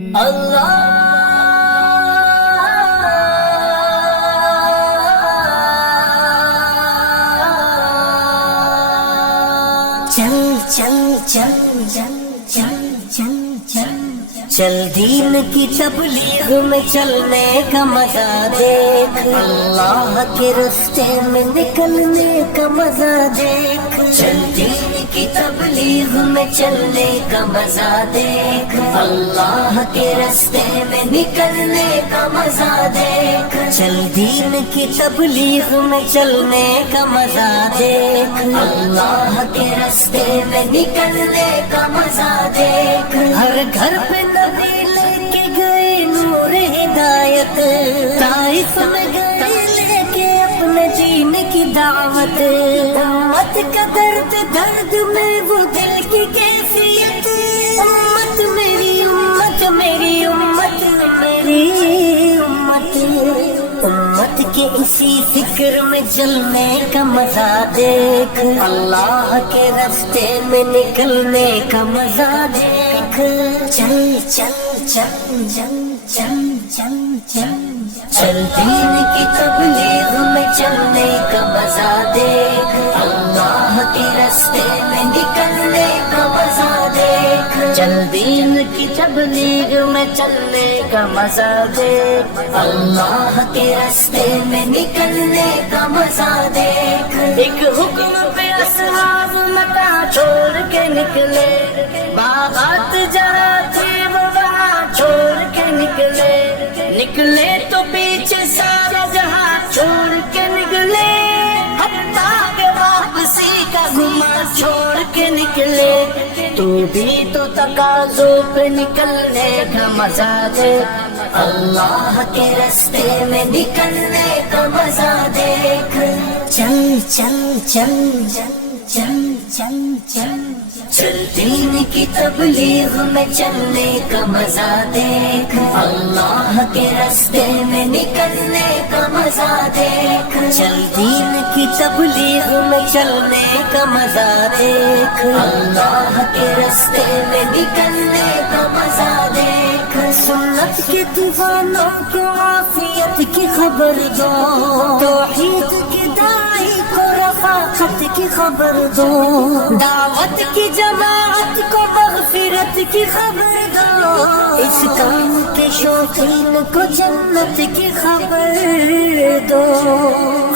اللہ چل چل چل چل چل چل چل چل دین کی تبلیغ میں چلنے کا مزہ دیکھ، اللہ کے راستے میں نکلنے کا مزہ دیکھ، چل دین کی تبلیغ میں چلنے کا مزہ دیکھ، اللہ کے راستے میں نکلنے کا مزہ دیکھ، چل دین کی تبلیغ میں چلنے کا مزہ دیکھ، اللہ کے راستے میں نکلنے کا مزہ دیکھ، ہر گھر پہ نبی لے کے گئے نور ہدایت، طائف میں گئے لے کے اپنے دین کی دعوت، امت کا درد درد میں وہ دل کی کیفیت، امت میری امت میری امت میری امت، امت کے اسی فکر میں چلنے کا مزہ دیکھ، اللہ کے راستے میں نکلنے کا مزہ دیکھ، چل چل چل چل چل چل چل چل دین کی تبلیغ میں چلنے کا مزہ دیکھ، اللہ کے راستے میں نکلنے کا مزہ دیکھ، چل دین کی تبلیغ میں چلنے کا مزہ دیکھ، اللہ کے راستے میں نکلنے کا مزہ دیکھ، ایک حکم پہ اصحاب مکہ چھوڑ کے نکلے، باغات جہاں تھے وہ وہاں چھوڑ کے نکلے، نکلے تو پیچھے سارا جہاں چھوڑ کے نکلے، حتیٰ کہ واپسی کا گمان چھوڑ کے نکلے، تو بھی تو تقاضوں پہ نکلنے کا مزہ دے، اللہ کے راستے میں نکلنے کا مزہ دیکھ، چل چل چل چل چل چل چل چل دین کی تبلیغ میں چلنے کا مزہ دیکھ، اللہ کے راستے میں نکلنے کا مزہ دیکھ، چل دین کی تبلیغ میں چلنے کا مزہ دیکھ، اللہ کے راستے میں نکلنے کا مزہ دیکھ، سنت کے دیوانوں کو عافیت کی خبر دو، توحید کے داعی کو رفاقت کی خبر دو، دعوت کی جماعت کو مغفرت کی خبر دو، اس کام کے شوقین کو جنت کی خبر دو،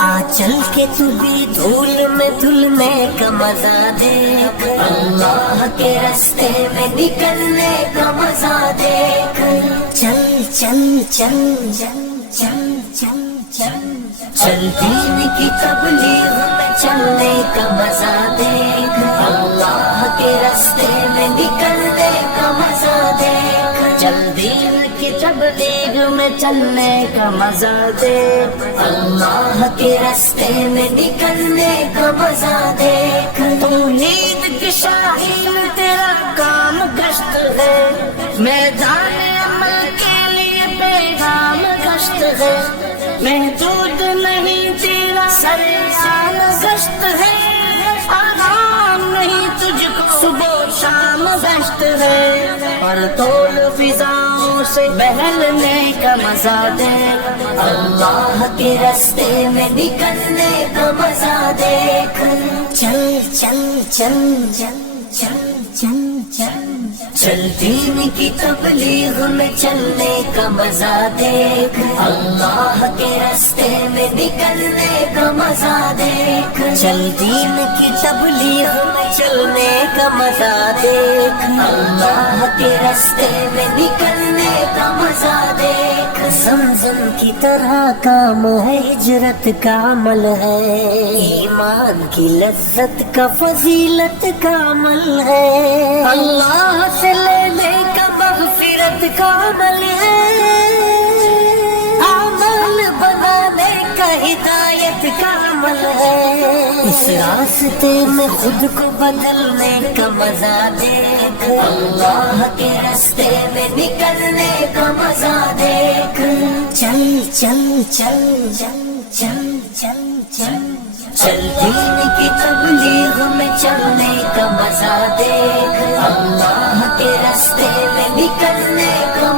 آ چل کے تو بھی دھول میں دھلنے کا مزہ دیکھ، اللہ کے راستے میں نکلنے کا مزہ دیکھ، چل چل چل چل چل چل چل چل دین کی تبلیغ میں چلنے کا مزہ دیکھ، اللہ کے راستے میں نکلنے کا مزہ دیکھ، چل دین کی تبلیغ میں چلنے کا مزہ دیکھ، اللہ کے راستے میں نکلنے کا مزہ دیکھ، توحید کی شاہین تیرا کام گشت ہے، میدان عمل کے لیے پیغام گشت ہے، محدود نہیں تیرا سریان گشت ہے، آرام نہیں تجھ کو صبح و شام گشت ہے، پر طول فضاؤں سے بہلنے کا مزہ دے، اللہ کے راستے میں نکلنے کا مزہ دیکھ، چل چل چل چل چل چل چل چل دین کی تبلیغ میں چلنے کا مزہ دیکھ، اللہ کے راستے میں نکلنے کا مزہ دیکھ، چل دین کی تبلیغ میں چلنے کا مزہ دیکھ، اللہ کے راستے میں نکلنے کا مزہ دیکھ، زمزم کی طرح کام ہے، ہجرت کا عمل ہے، ایمان کی لذت کا فضیلت کا عمل ہے، اللہ سے لینے کا مغفرت کا عمل ہے، عمل بنانے کا ہدایت کا عمل ہے، اس راستے میں خود کو بدلنے کا مزہ دیکھ، اللہ کے راستے میں نکلنے کا مزہ دیکھ، چل چل چل چل چل چل چل چل دین کی تبلیغ میں چلنے کا مزہ دیکھ، اللہ کے راستے میں نکلنے کا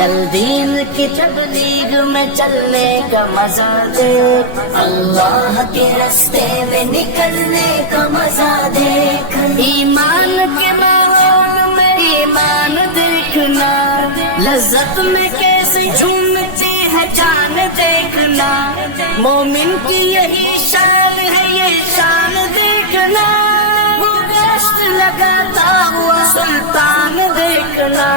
چل دین کی تبلیغ میں چلنے کا مزہ دیکھ، اللہ کے راستے میں نکلنے کا مزہ دیکھ، ایمان کے ماحول میں ایمان دیکھنا، لذت میں کیسے جھومتی ہے جان دیکھنا، مومن کی یہی شان ہے یہ شان دیکھنا، وہ گشت لگاتا ہوا سلطان دیکھنا،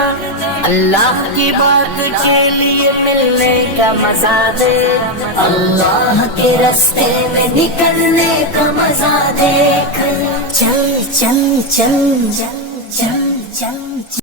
اللہ کی بات کے لیے ملنے کا مزہ دے، اللہ کے راستے میں نکلنے کا مزہ دیکھ، چل چل چل چل چل چل